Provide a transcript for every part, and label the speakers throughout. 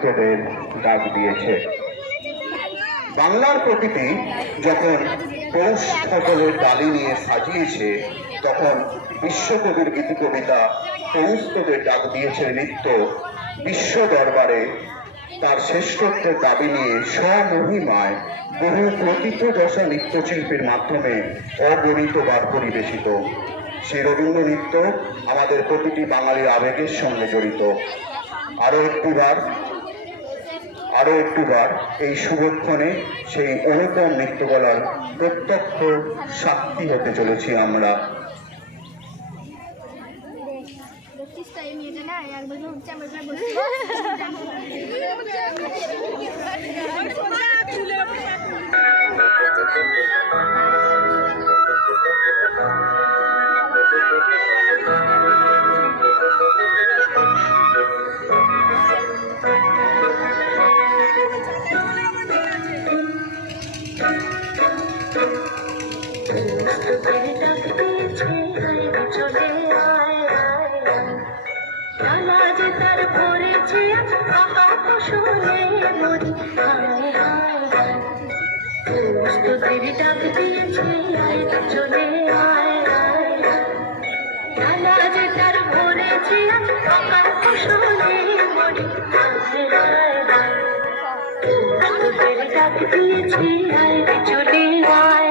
Speaker 1: নৃত্যদের ডাক দিয়েছে। বাংলার প্রকৃতি যখন পৌষ ফসলের ডালি নিয়ে সাজিয়েছে, তখন বিশ্বকবির গীতি কবিতা পৌষদের ডাক দিয়েছে নৃত্য। বিশ্ব দরবারে তার শ্রেষ্ঠত্বের দাবি নিয়ে স্বমহিমায় বহু প্রতীত দশা নৃত্যশিল্পীর মাধ্যমে অগণিতবার পরিবেশিত। সেই রবীন্দ্র নৃত্য আমাদের প্রতিটি বাঙালির আবেগের সঙ্গে জড়িত। আরও একটিবার আরও একটুবার এই শুভক্ষণে সেই অনুপম নৃত্যকলার প্রত্যক্ষ সাক্ষী হতে চলেছি আমরা।
Speaker 2: একবার হচ্ছে
Speaker 3: তার পড়েছে আহা শুনে হায় হায় ডাক দিয়েছে চলে আয় আয় তার পড়েছে আহা শুনে হায় হায় ডাক দিয়েছে চলে আয়।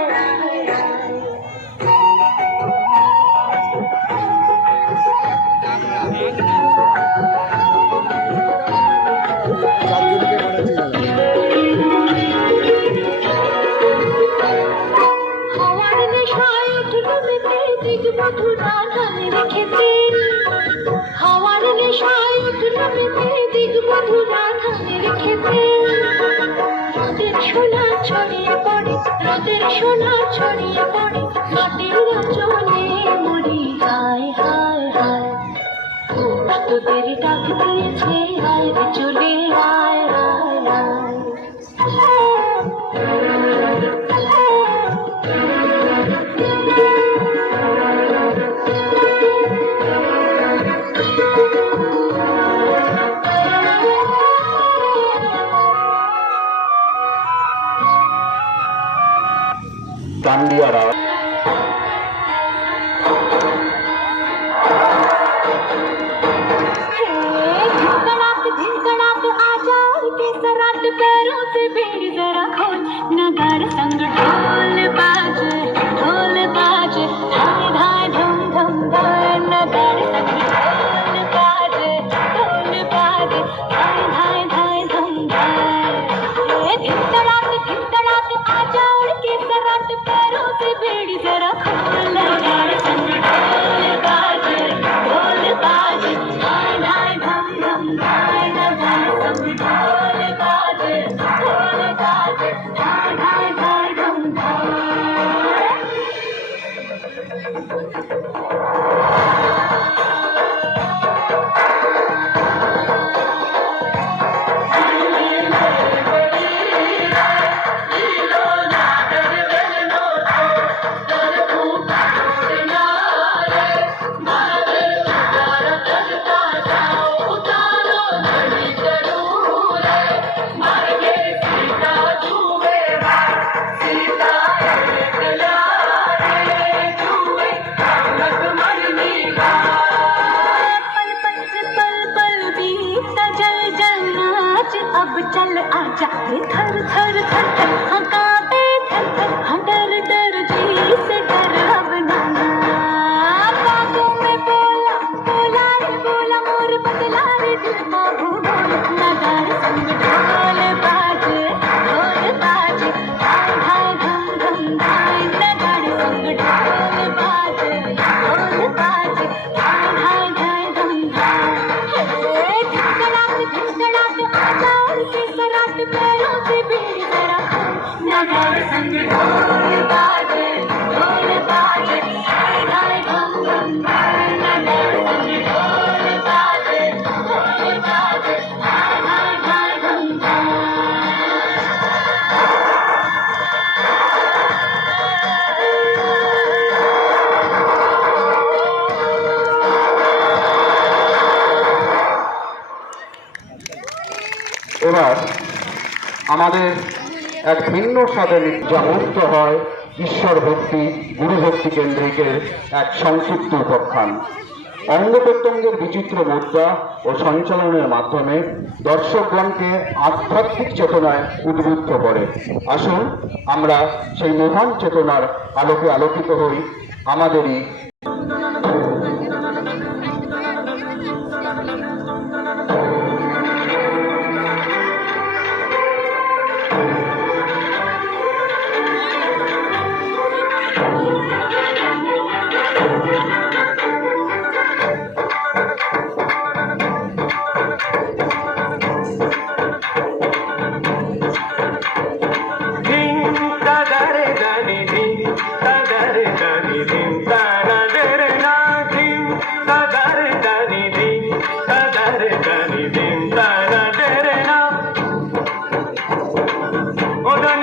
Speaker 3: রোদের সোনা ছড়িয়ে পড়ে রোদের সোনা ছড়িয়ে পড়ে মাটির চলে মরি, হায় হায় হায়। তোদের ডাক দিয়েছে আয় Underground. থর থর
Speaker 4: এবার আমাদের এক ভিন্ন স্বাদের জামুক্ত হয় ঈশ্বর ভক্তি, গুরু ভক্তি কেন্দ্রিকের এক সংক্ষিপ্ত উপাখ্যান। অঙ্গ প্রত্যঙ্গের বিচিত্র মুদ্রা ও সঞ্চালনের মাধ্যমে দর্শকগণকে আধ্যাত্মিক চেতনায় উদ্বুদ্ধ করে। আসুন আমরা সেই মহান চেতনার আলোকে আলোকিত হই। আমাদেরই বোঝা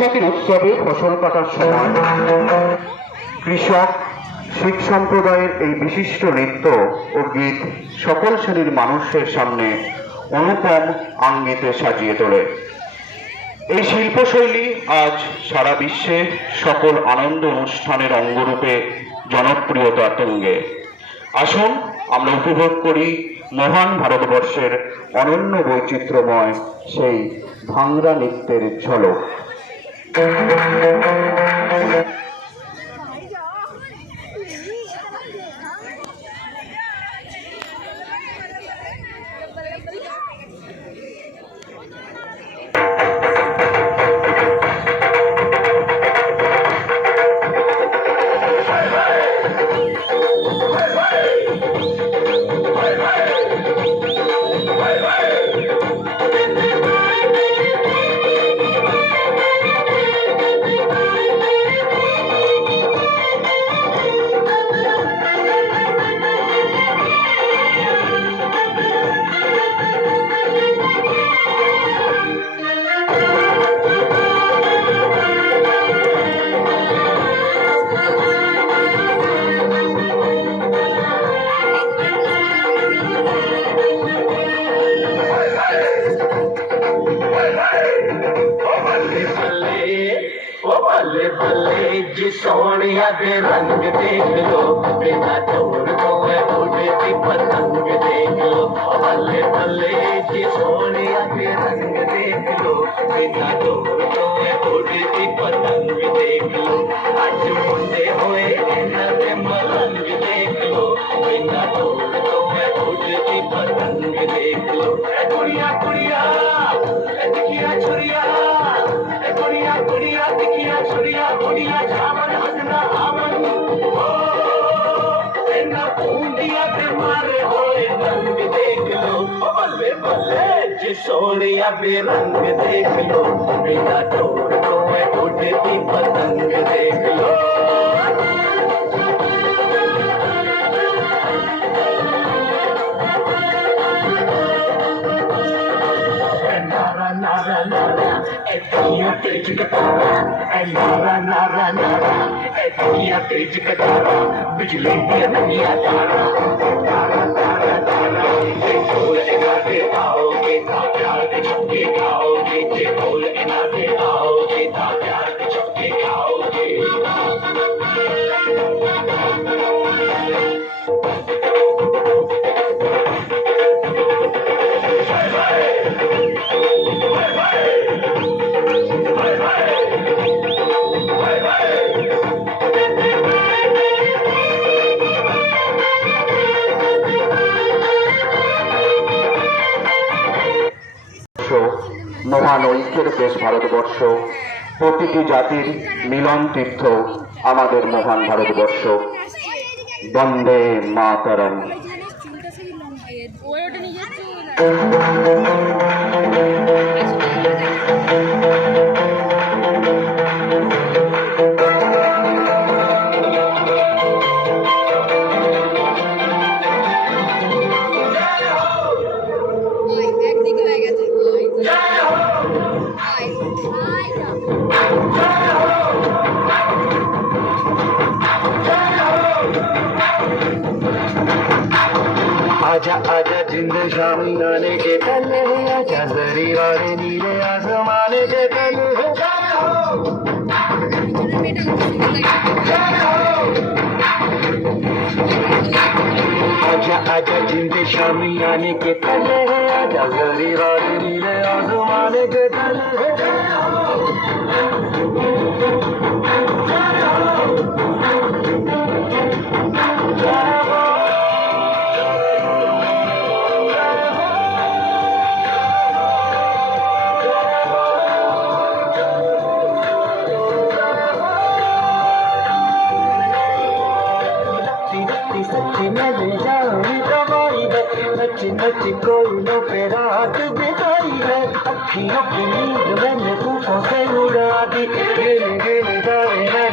Speaker 4: বৈশাখীর উৎসবে ফসল কাটার সময় কৃষক, শিখ সম্প্রদায়ের এই বিশিষ্ট নৃত্য ও গীত সকল শ্রেণির মানুষের সামনে অনুপম আঙ্গিতে সাজিয়ে তোলে। এই শিল্পশৈলী আজ সারা বিশ্বে সকল আনন্দ অনুষ্ঠানের অঙ্গরূপে জনপ্রিয়তা তুঙ্গে। আসুন আমরা উপভোগ করি মহান ভারতবর্ষের অনন্য বৈচিত্র্যময় সেই ভাংরা নৃত্যের ঝলক।
Speaker 5: Thank you. मैया के रंग देख लो। बिना चोर को मैं उड़े की पतंग देख लो। बल्ले बल्ले जी सोनिया के रंग देख लो। बिना चोर को मैं उड़े की पतंग देख लो। आज मुंडे हुए नरे मलंग देख लो। बिना चोर को मैं उड़े की पतंग देख लो। कुड़िया कुड़िया दिखिया छुरिया। कुड़िया कुड़िया दिखिया छुरिया कुड़िया छावा मारे होए रंग देख लो बल्ले बल्ले जी सोनिया बेरंग देख लो बिना डोर को मैं उड़ती पतंग देख लो Nara, nara, nara, nara, nara, nara, nara, nara, nara, nara, nara, nara, nara, nara, nara, nara, nara, ए दुनिया तेज का तारा बिजली दिया दुनिया तारा। तारा तारा तारा, ये इना दे आओगे था प्यार के खाओगे
Speaker 4: দেশ ভারতবর্ষ প্রতিটি জাতির মিলন তীর্থ আমাদের মহান ভারতবর্ষ। বন্দে মাতারম।
Speaker 5: आजा आजा जिंद शामी गाने के तले आजा जरी वाले नीले आसमाने के तले आजा आजा जिंद शामी आने के तले आजा जरी वाले नीले आसमाने के तले नच जाऊँ दवाई है नच कोई लो पे रात बिताई है अखियों की नींद मैंने तूफों से उड़ा दी गिर जाए है